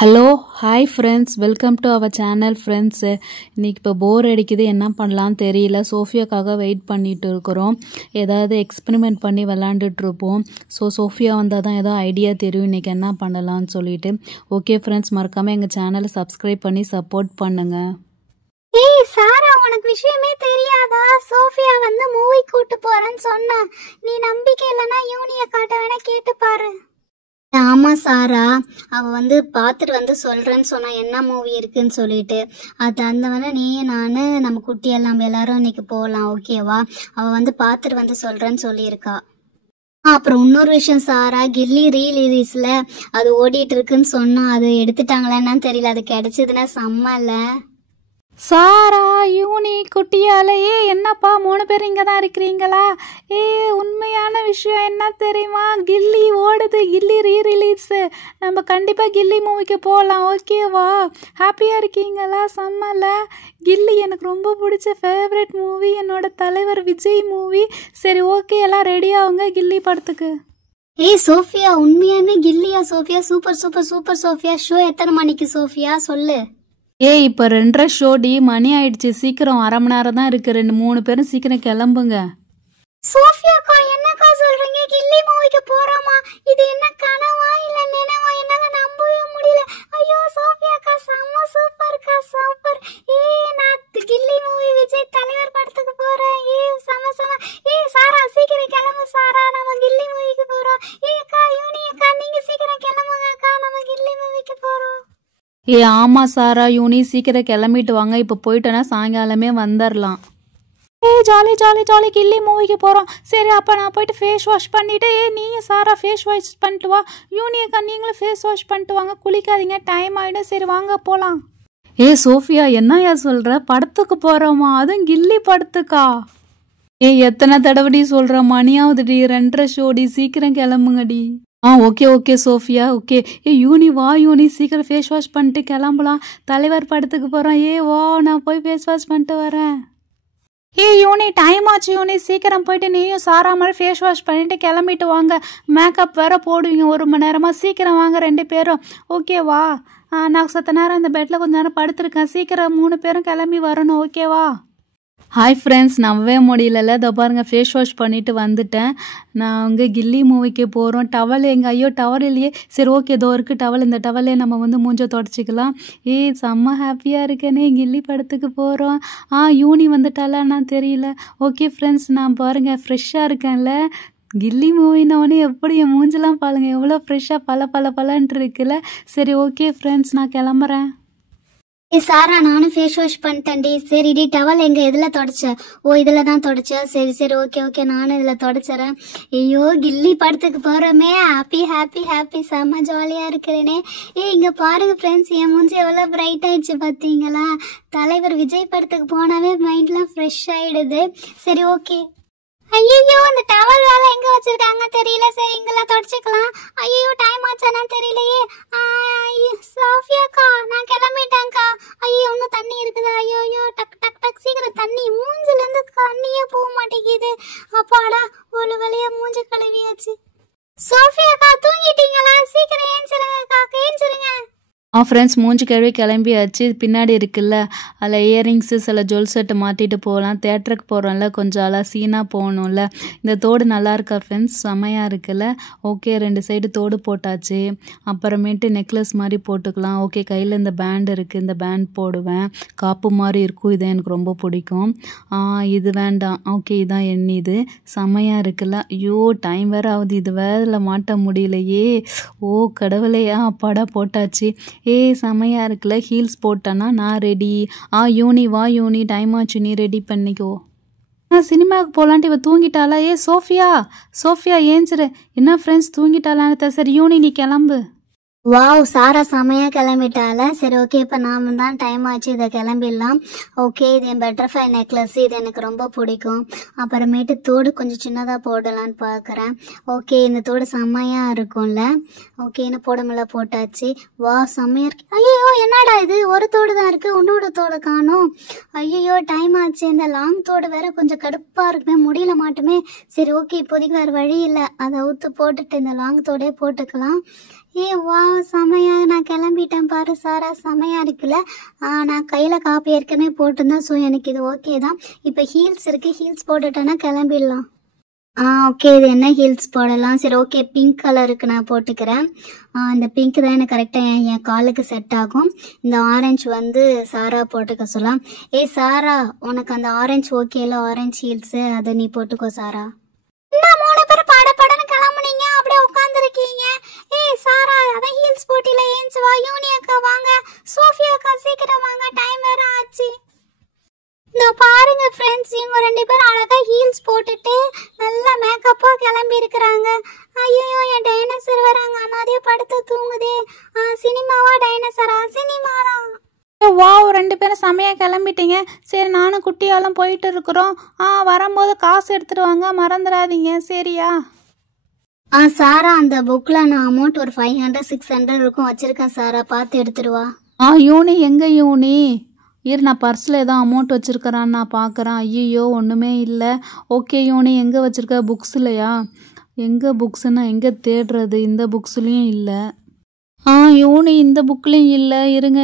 Hello hi friends, welcome to our channel friends. இன்றைக்கி இப்போ போர் அடிக்குது, என்ன பண்ணலான்னு தெரியல. சோஃபியாக்காக வெயிட் பண்ணிட்டு இருக்கிறோம். ஏதாவது எக்ஸ்பெரிமெண்ட் பண்ணி விளாண்டுட்ருப்போம். சோஃபியா வந்தால் தான் ஏதோ ஐடியா தெரியும் இன்றைக்கி என்ன பண்ணலான்னு சொல்லிட்டு. ஓகே ஃப்ரெண்ட்ஸ், மறக்காமல் எங்கள் சேனலை சப்ஸ்கிரைப் பண்ணி சப்போர்ட் பண்ணுங்கள். ஏய் சாரா, உனக்கு விஷயமே தெரியாதா? சோஃபியா வந்து மூவி கூட்டு போறேன்னு சொன்னா. நீ நம்பிக்கை இல்லைன்னா யூனிய காட்ட வேணா கேட்டு பாரு. ஆமா சாரா, அவ வந்து பார்த்துட்டு வந்து சொல்றேன்னு சொன்னா என்ன மூவி இருக்குன்னு சொல்லிட்டு. அது அந்த வேணா நீ நானு நம்ம குட்டியெல்லாம் நம்ம எல்லாரும் இன்னைக்கு போகலாம், ஓகேவா? அவ வந்து பார்த்துட்டு வந்து சொல்றேன்னு சொல்லியிருக்கா. அப்புறம் இன்னொரு விஷயம் சாரா, கில்லி ரீலீஸ்ல அது ஓடிட்டு இருக்குன்னு சொன்னா. அது எடுத்துட்டாங்களான்னு தெரியல. அது கிடைச்சதுன்னா செம்ம இல்ல. சாரா, யூனி, குட்டியாலையே என்னப்பா 3 பேர் இங்கே தான் இருக்கிறீங்களா? உண்மையான விஷயம் என்ன தெரியுமா? கில்லி ஓடுது, கில்லி ரீரிலீஸு. நம்ம கண்டிப்பாக கில்லி மூவிக்கு போகலாம், ஓகேவா? ஹாப்பியாக இருக்கீங்களா? செம்மல. கில்லி எனக்கு ரொம்ப பிடிச்ச ஃபேவரட் மூவி, என்னோட தலைவர் விஜய் மூவி. சரி ஓகே, எல்லாம் ரெடி ஆகுங்க கில்லி படத்துக்கு. ஏய் சோஃபியா, உண்மையானே கில்லியா? Sophia super super super. Sophia show எத்தனை மணிக்கு சோஃபியா சொல்லு? இப்போ 2:30 ஷோடி, மணி ஆயிடுச்சு. சீக்கிரம் 1/2 மணி நேரம் தான் இருக்கு. 2-3 பேரும் சீக்கிரம் கிளம்புங்க. சோஃபியாக்கா, என்னக்கா சொல்றீங்க? கில்லி மூவிக்கு போறோமா? இது என்ன கனவா இல்ல நினைவா? என்னால நம்பவே முடியல. ஐயோ சோஃபியாக்கா, செம்ம சூப்பர்க்கா, சூப்பர். நான் கில்லி மூவி விஜய் தலைவர் படத்துக்கு போறேன். செம்ம செம்ம. சாரா சீக்கிரம் கிளம்பு சாரா, நம்ம கில்லி மூவிக்கு போறோம். அக்கா, யூனி அக்கா, நீங்க சீக்கிரம் கிளம்புங்க அக்கா, நம்ம கில்லி மூவிக்கு போறோம். ஆமாம் சாரா, யூனி சீக்கிரம் கிளம்பிட்டு வாங்க. இப்போ போயிட்டோன்னா சாயங்காலமே வந்துடலாம். ஜாலி ஜாலி ஜாலி, கில்லி மூவிக்கு போகிறோம். சரி, அப்போ நான் போயிட்டு ஃபேஸ் வாஷ் பண்ணிவிட்டு, நீயும் சாரா ஃபேஸ் வாஷ் பண்ணிட்டு வா. யூனி அக்கா, நீங்களும் ஃபேஸ் வாஷ் பண்ணிட்டு வாங்க. குளிக்காதீங்க, டைம் ஆகிடும். சரி வாங்க போகலாம். சோஃபியா, என்னையா சொல்கிற? படத்துக்கு போகிறோமா? அதுவும் கில்லி படத்துக்கா? எத்தனை தடவைடி சொல்கிற? மணியாவதுடி, 2:30 ஷோடி. சீக்கிரம் கிளம்புங்கடி. Okay okay Sophia, okay. யூனி வா யூனி, சீக்கிரம் ஃபேஸ் வாஷ் பண்ணிட்டு கிளம்பலாம். தலைவர் படத்துக்கு போகிறோம். வா, நான் போய் ஃபேஸ் வாஷ் பண்ணிட்டு வரேன். யூனி, டைம் ஆச்சு யூனி, சீக்கிரம் போயிட்டு நீயும் சாரா மாதிரி ஃபேஸ் வாஷ் பண்ணிட்டு கிளம்பிட்டு வாங்க. மேக்கப் வேற போடுவீங்க 1 மணி நேரமாக. சீக்கிரம் வாங்க 2 பேரும், ஓகேவா? நான் சத்த நேரம் இந்த பெட்டில் கொஞ்சம் நேரம் படுத்துருக்கேன். சீக்கிரம் 3 பேரும் கிளம்பி வரணும், ஓகேவா? ஹாய் ஃப்ரெண்ட்ஸ், நம்பவே முடியல. இதோ பாருங்கள், ஃபேஸ் வாஷ் பண்ணிவிட்டு வந்துட்டேன். நான் அங்கே கில்லி மூவிக்கு போகிறோம். டவல் எங்கள் ஐயோ டவல் இல்லையே. சரி ஓகே, இதோ இருக்குது டவல். இந்த டவலே நம்ம வந்து மூஞ்ச தொடச்சிக்கலாம். செம்ம ஹாப்பியாக இருக்கேனே, கில்லி படத்துக்கு போகிறோம். யூனி வந்துட்டாலா நான் தெரியல. ஓகே ஃப்ரெண்ட்ஸ், நான் பாருங்கள் ஃப்ரெஷ்ஷாக இருக்கேன்ல. கில்லி மூவினோடனே எப்படி என் மூஞ்செல்லாம் பாருங்கள், எவ்வளோ ஃப்ரெஷ்ஷாக பல இருக்குல்ல. சரி ஓகே ஃப்ரெண்ட்ஸ், நான் கிளம்புறேன். சாரா, நானும் ஃபேஸ் வாஷ் பண்ணிட்டேன்டி. சரிடி, டவல் எங்க எதில் தொடச்ச? இதில் தான் தொடச்ச. சரி சரி, ஓகே ஓகே, நானும் இதில் தொடச்சிறேன். ஐயோ, கில்லி படத்துக்கு போகிறோமே. ஹாப்பி ஹாப்பி ஹாப்பி, செம்ம ஜாலியாக இருக்கிறேனே. இங்கே பாருங்க ஃப்ரெண்ட்ஸ், என் மூஞ்சி எவ்வளோ பிரைட் ஆயிடுச்சு பார்த்தீங்களா? தலைவர் விஜய் படத்துக்கு போனாவே மைண்ட்லாம் ஃப்ரெஷ் ஆகிடுது. சரி ஓகே. ஐயோ, அந்த டவல் வேலை எங்க வச்சிருக்காங்க தெரியல. சரி, இங்கெல்லாம் தொடச்சிக்கலாம். ஐயோ, டைம் ஆச்சானு தெரியலையே. சோஃபியாக்கா, நான் கிளம்பிட்டேன்க்கா. ஐயோ, இன்னும் தண்ணி இருக்குதா? ஐயோ, டக் டக் டக், சீக்கிரம் தண்ணி. மூஞ்சில இருந்து தண்ணியே போக மாட்டேங்குது. அப்பாடா, ஒரு வழியா மூஞ்சி கழுவியாச்சு. சோஃபியாக்கா, தூங்கிட்டீங்களா? சீக்கிரம் ஏஞ்சிருங்கக்கா, ஏஞ்சிருங்க. ஃப்ரெண்ட்ஸ், மூஞ்சி கழுவி கிளம்பியாச்சு. பின்னாடி இருக்குல்ல, அதில் இயரிங்ஸு சில ஜுவல் செட்டு மாட்டிட்டு போகலாம். தேட்டருக்கு போகிறோம்ல, கொஞ்சம் அలా சீனாக போகணும்ல. இந்த தோடு நல்லா இருக்கா ஃப்ரெண்ட்ஸ்? செமையாக இருக்குல்ல. ஓகே, 2 சைடு தோடு போட்டாச்சு. அப்புறமேட்டு நெக்லஸ் மாதிரி போட்டுக்கலாம். ஓகே, கையில் இந்த பேண்ட் இருக்குது, இந்த பேண்ட் போடுவேன். காப்பு மாதிரி இருக்கும், இது எனக்கு ரொம்ப பிடிக்கும். இது வேண்டாம். ஓகே, இதான் இது செமையாக இருக்குல்ல. ஐயோ, டைம் வேறு ஆகுது. இது வேற மாட்ட முடியலையே. கடவுளே. அப்பாடா போட்டாச்சு. செமையாக இருக்குல்ல. ஹீல்ஸ் போட்டேன்னா நான் ரெடி. யூனி வா யூனி, டைம் ஆச்சு, நீ ரெடி பண்ணிக்கோ. சினிமாவுக்கு போகலான்ட்டு இவ தூங்கிட்டாளா? Sofia Sofia ஏஞ்சிரு. என்ன ஃப்ரெண்ட்ஸ், தூங்கிட்டாளான்னு? சரி யூனி, நீ கிளம்பு. வாவ், சாரா செமையாக கிளம்பிட்டால. சரி ஓகே, இப்போ நாம தான் டைம் ஆச்சு, இதை கிளம்பிடலாம். ஓகே, இது என் பட்டர்ஃப்ளை நெக்லஸ். இது எனக்கு ரொம்ப பிடிக்கும். அப்புறமேட்டு தோடு கொஞ்சம் சின்னதாக போடலான்னு பார்க்குறேன். ஓகே, இந்த தோடு செம்மையாக இருக்கும்ல. ஓகே, இன்னும் போட முடியல, போட்டாச்சு. வா, செம்மையாக இருக்கு. ஐயோ, என்னடா இது, ஒரு தோடு தான் இருக்குது, இன்னொரு தோடு காணும். ஐயோ, டைம் ஆச்சு. இந்த லாங் தோடு வேற கொஞ்சம் கடுப்பாக இருக்குமே, முடியல மாட்டுமே. சரி ஓகே, இப்போதைக்கு வேறு வழி இல்லை, அதை ஊற்று போட்டுட்டு இந்த லாங் தோடே போட்டுக்கலாம். வா, செமையா, நான் கிளம்பிட்டேன். பாரு சாரா, செமையாக இருக்குல்ல. நான் கையில் காப்பி ஏற்கனவே போட்டிருந்தேன். ஸோ எனக்கு இது ஓகே தான். இப்போ ஹீல்ஸ் இருக்குது, ஹீல்ஸ் போட்டுட்டேன்னா கிளம்பிடலாம். ஓகே, இது என்ன ஹீல்ஸ் போடலாம்? சரி ஓகே, பிங்க் கலருக்கு நான் போட்டுக்கிறேன். இந்த பிங்க் தான் எனக்கு கரெக்டாக என் காலுக்கு செட் ஆகும். இந்த ஆரஞ்சு வந்து சாரா போட்டுக்க சொல்லலாம். சாரா, உனக்கு அந்த ஆரஞ்சு ஓகே இல்லை? ஆரஞ்சு ஹீல்ஸு அதை நீ போட்டுக்கோ சாரா. என்ன 3 பேர் படன்னு கிளம்புனீங்க, அப்படியே உட்காந்துருக்கீங்க. சாரா, அதான் ஹீல்ஸ் போட்டில ஏஞ்சி வா. யூனி அக்கா வாங்க, சோஃபியா அக்கா சீக்கிரம் வாங்க, டைம் வேற ஆச்சு. நான் பாருங்க ஃப்ரெண்ட்ஸ், இவங்க 2 பேரும் அழகா ஹீல்ஸ் போட்டுட்டு நல்லா மேக்கப்பா கிளம்பி இருக்கிறாங்க. ஐயோ, என் டைனோசர் வராங்க, அனாதையே படுத்து தூங்குதே. சினிமாவா டைனோசரா? சினிமா தான். வாவ், 2 பேரும் செமையாக கிளம்பிட்டீங்க. சரி, நானும் குட்டியாலும் போயிட்டு இருக்கிறோம். வரும்போது காசு எடுத்துட்டு வாங்க, மறந்துடாதீங்க, சரியா? சாரா, அந்த புக்கில் நான் அமௌண்ட் ஒரு 500 600 இருக்கும் வச்சிருக்கேன் சாரா, பார்த்து எடுத்துடுவா. யூனி எங்க யூனி? இரு, நான் பர்ஸில் ஏதோ அமௌண்ட் வச்சுருக்கிறான்னு நான் பார்க்குறேன். ஐயோ, ஒன்றுமே இல்லை. ஓகே யூனி, எங்கே வச்சுருக்க? புக்ஸ்லையா? எங்கே புக்ஸுன்னா எங்கே தேடுறது? இந்த புக்ஸ்லேயும் இல்லை. யூனி, இந்த புக்லேயும் இல்லை. இருங்க,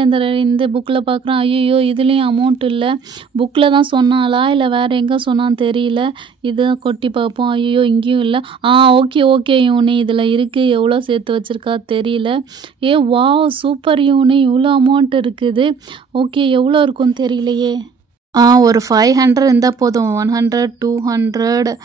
இந்த புக்கில் பார்க்குறேன். ஐயோ, இதுலேயும் அமௌண்ட் இல்லை. புக்கில் தான் சொன்னாலா இல்லை வேறு எங்கே சொன்னான்னு தெரியல. இதை கொட்டி பார்ப்போம். ஐயோ, இங்கேயும் இல்லை. ஓகே யூனி, இதில் இருக்குது. எவ்வளோ சேர்த்து வச்சுருக்கா தெரியல. வாவ், சூப்பர் யூனி, இவ்வளோ அமௌண்ட் இருக்குது. ஓகே, எவ்வளோ இருக்குன்னு தெரியலையே. ஒரு 500 இருந்தால் போதும். 100 200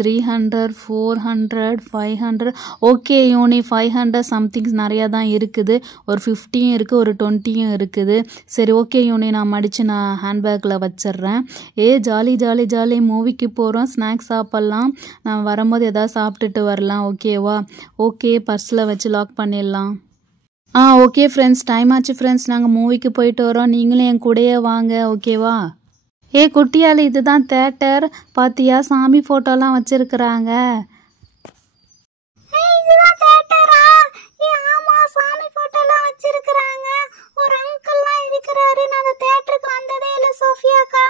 300 400 500. ஓகே யூனி, 500 சம்திங்ஸ் நிறையா தான் இருக்குது. ஒரு 50யும் இருக்குது, ஒரு 20யும் இருக்குது. சரி ஓகே யூனி, நான் மடித்து நான் ஹேண்ட்பேக்கில் வச்சிட்றேன். ஜாலி மூவிக்கு போகிறோம், ஸ்நாக்ஸ் சாப்பிட்லாம். நான் வரும்போது எதாவது சாப்பிட்டுட்டு வரலாம், ஓகேவா? ஓகே, பர்ஸில் வச்சு லாக் பண்ணிடலாம். ஓகே ஃப்ரெண்ட்ஸ், டைம் ஆச்சு ஃப்ரெண்ட்ஸ், நாங்கள் மூவிக்கு போயிட்டு வரோம். நீங்களும் என் கூடயே வாங்க, ஓகேவா? குட்டியால், இதுதான் தேட்டர். பாத்தியா, சாமி ஃபோட்டோலாம் வச்சிருக்கிறாங்க. சாமி போட்டோலாம் வச்சிருக்கிறாங்க. ஒரு அங்கிள்லாம் இருக்கிறாரு. நான் அந்த தியேட்டருக்கு வந்ததே இல்லை சோஃபியாக்கா.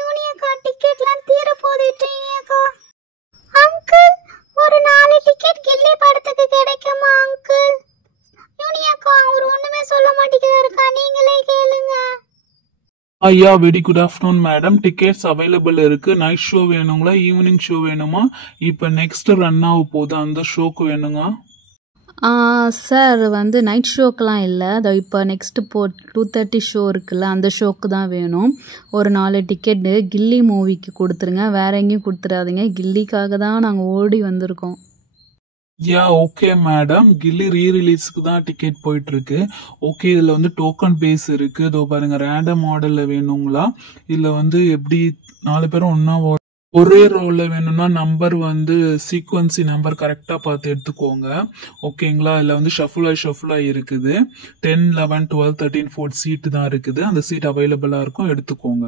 யூனியக்கா, டிக்கெட்லாம் தீர போதிட்டீங்கக்கா. அங்கிள், ஒரு 4 டிக்கெட் கில்லி படத்துக்கு கிடைக்குமா அங்கிள்? யூனியக்கா, அவர் ஒண்ணுமே சொல்ல மாட்டேங்கிறாருக்கா, நீங்களே கேளுங்க. Very good afternoon madam. Tickets available இருக்கு. நைட் ஷோ வேணுங்களா, ஈவினிங் ஷோ வேணுமா? இப்போ நெக்ஸ்ட் ரன் ஆக போகுது, அந்த ஷோக்கு வேணுங்க. சார் வந்து நைட் ஷோக்கெலாம் இல்லை, அதோ இப்போ நெக்ஸ்ட்டு 2:30 ஷோ இருக்குல்ல, அந்த ஷோக்கு தான் வேணும். ஒரு 4 டிக்கெட்டு கில்லி மூவிக்கு கொடுத்துருங்க, வேற எங்கேயும் கொடுத்துடாதீங்க. கில்லிக்காக தான் நாங்கள் ஓடி வந்திருக்கோம். ஓகே மேடம், கில்லி ரீரிலீஸ்க்கு தான் டிக்கெட் போயிட்டு இருக்கு. ஓகே, இதுல வந்து டோக்கன் பேஸ் இருக்கு. இதோ பாருங்க, ரேண்டம் மாடல்ல வேணுங்களா இல்ல வந்து எப்படி 4 பேரும் ஒன்னா ஒரே ரோல வேணும்னா நம்பர் வந்து சீக்வன்சி நம்பர் கரெக்டா பார்த்து எடுத்துக்கோங்க, ஓகேங்களா? இதுல வந்து ஷஃபுலா இருக்குது. 10 11 12 13 14 சீட் தான் இருக்குது. அந்த சீட் அவைலபிளா இருக்கும், எடுத்துக்கோங்க.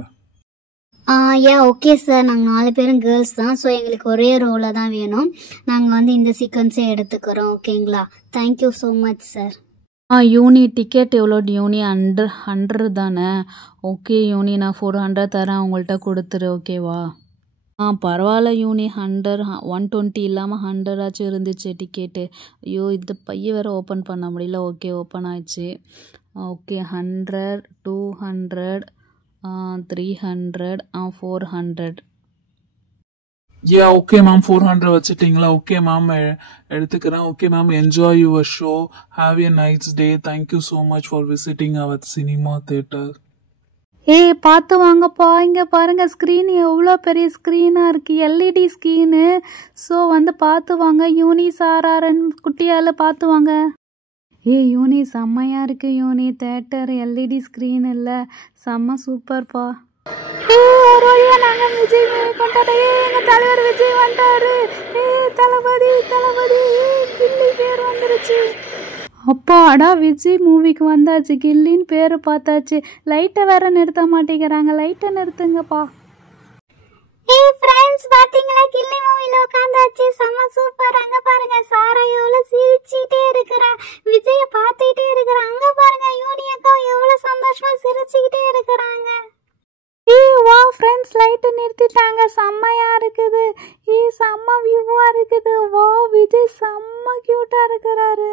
ஓகே சார், நாங்கள் 4 பேரும் கேர்ள்ஸ் தான். ஸோ எங்களுக்கு ஒரே ரோல தான் வேணும். நாங்கள் வந்து இந்த சீக்வன்ஸே எடுத்துக்கிறோம், ஓகேங்களா? Thank you so much sir. யூனி, டிக்கெட் எவ்வளோ யூனி? 100 தானே? ஓகே யூனி, நான் 400 தரேன், உங்கள்கிட்ட கொடுத்துரு, ஓகேவா? பரவாயில்ல யூனி, 100 120 இல்லாமல் 100 ஆச்சும் இருந்துச்சு டிக்கெட்டு. ஐயோ, இந்த பைய வேறு ஓப்பன் பண்ண முடியல. ஓகே, ஓப்பன் ஆயிடுச்சு. ஓகே, 100 200 300 400. ஓகே மேம், 400 வச்சுட்டீங்களா? ஓகே மேம், எடுத்துக்கிறேன். Okay ma'am, enjoy your show, have a nice day. Thank you so much for visiting our cinema theatre. பார்த்து வாங்கப்பா, இங்கே பாருங்க, ஸ்க்ரீன் எவ்வளோ பெரிய ஸ்க்ரீனாக இருக்குது, LED ஸ்க்ரீனு. ஸோ வந்து பார்த்து வாங்க. யூனி, சாராரன், குட்டியால் பார்த்து வாங்க. யூனி, செம்மையாக இருக்கு யூனி, தேட்டர் LED ஸ்க்ரீன் இல்லை, செம்ம சூப்பர்ப்பா. ஒரு வழியாக நாங்கள் விஜய் கொண்டாடு. எங்கள் தலைவர் விஜய் வந்துட்டாரு. தளபதி கில்லி பேர் வந்துருச்சு. அப்பாடா, விஜய் மூவிக்கு வந்தாச்சு, கில்லின்னு பேர் பார்த்தாச்சு. லைட்டை வேற நிறுத்த மாட்டேங்கிறாங்க, லைட்டை நிறுத்துங்கப்பா. ஃப்ரெண்ட்ஸ், பாத்தீங்களா, கில்லி மூவில உட்காந்தாச்சு, செம்ம சூப்பர். அங்க பாருங்க, சாரா எவ்வளவு சிரிச்சிட்டே இருக்கிறா, விஜய பார்த்துட்டே இருக்கிறா. அங்க பாருங்க, யூனியக்கா எவ்வளவு சந்தோஷமா சிரிச்சுக்கிட்டே இருக்கிறாங்க. வா ஃப்ரெண்ட்ஸ், லைட்டை நிறுத்திட்டாங்க, செம்மையா இருக்குது. செம்ம வியூவா இருக்குது. வா, விஜய் செம்ம கியூட்டா இருக்கிறாரு.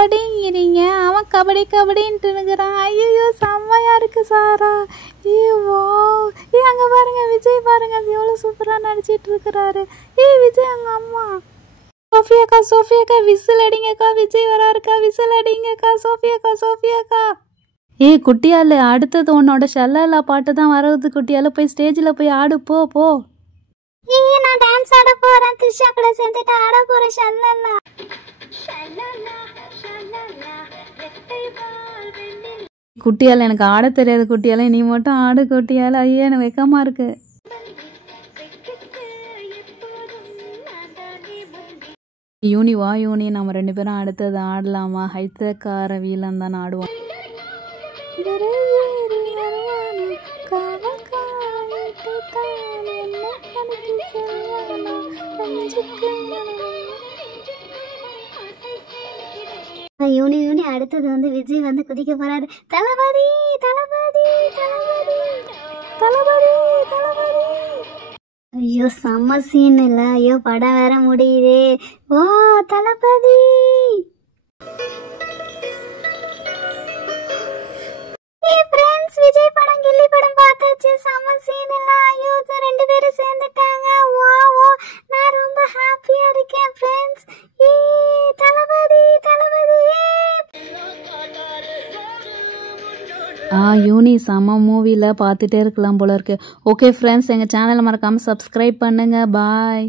படிங்கிறீங்க, அவன் கபடி கபடின்ட்டு இருக்கிறான். ஐயோ செம்மையா இருக்கு சாரா. வா அங்க பாருங்க விஜய் பாருங்க, அது எவ்வளவு சூப்பரா நடிச்சிட்டு இருக்கிறாரு. விஜய் அங்க அம்மா. சோஃபியாக்கா விசில் அடிங்கக்கா, விஜய் வராருக்கா, விசில் அடிங்கக்கா, சோஃபியாக்கா. குட்டியாலு, அடுத்தது உன்னோட ஷல்லலா பாட்டு தான் வரது. குட்டியாலு போய் ஸ்டேஜில் போய் ஆடு, போ. நான் டான்ஸ் ஆட போறேன், த்ரிஷா கூட சேர்ந்துட்டு ஆட போறேன் ஷல்லலா. குட்டியால எனக்கு ஆட தெரியாது குட்டியால, நீ மட்டும் ஆடு குட்டியால. ஐயா எனக்கு வெக்கமா இருக்கு. யூனி நம்ம 2 பேரும் அடுத்தது ஆடலாமா? ஹைத்தக்கார வீலன் தான் ஆடுவோம். யூனி அடுத்தது வந்து விஜய் வந்து குதிக்க போறாரு. தளபதி. ஐயோ செம்ம சீன் இல்ல. ஐயோ படம் வேற முடியுதே. ஓ தளபதி. விஜய் படம் கில்லி படம் பார்த்தாச்சு. செம்ம சீன் இல்ல. ஐயோ 2 பேரும் சேர்ந்துட்டாங்க. வாவ், நான் ரொம்ப ஹாப்பியா இருக்கேன் ஃப்ரெண்ட்ஸ். தளபதி. யூனி செம்ம மூவில பார்த்துட்டே இருக்கலாம் போல இருக்கு. ஓகே ஃப்ரெண்ட்ஸ், எங்கள் சேனலை மறக்காமல் சப்ஸ்கிரைப் பண்ணுங்க. பாய்.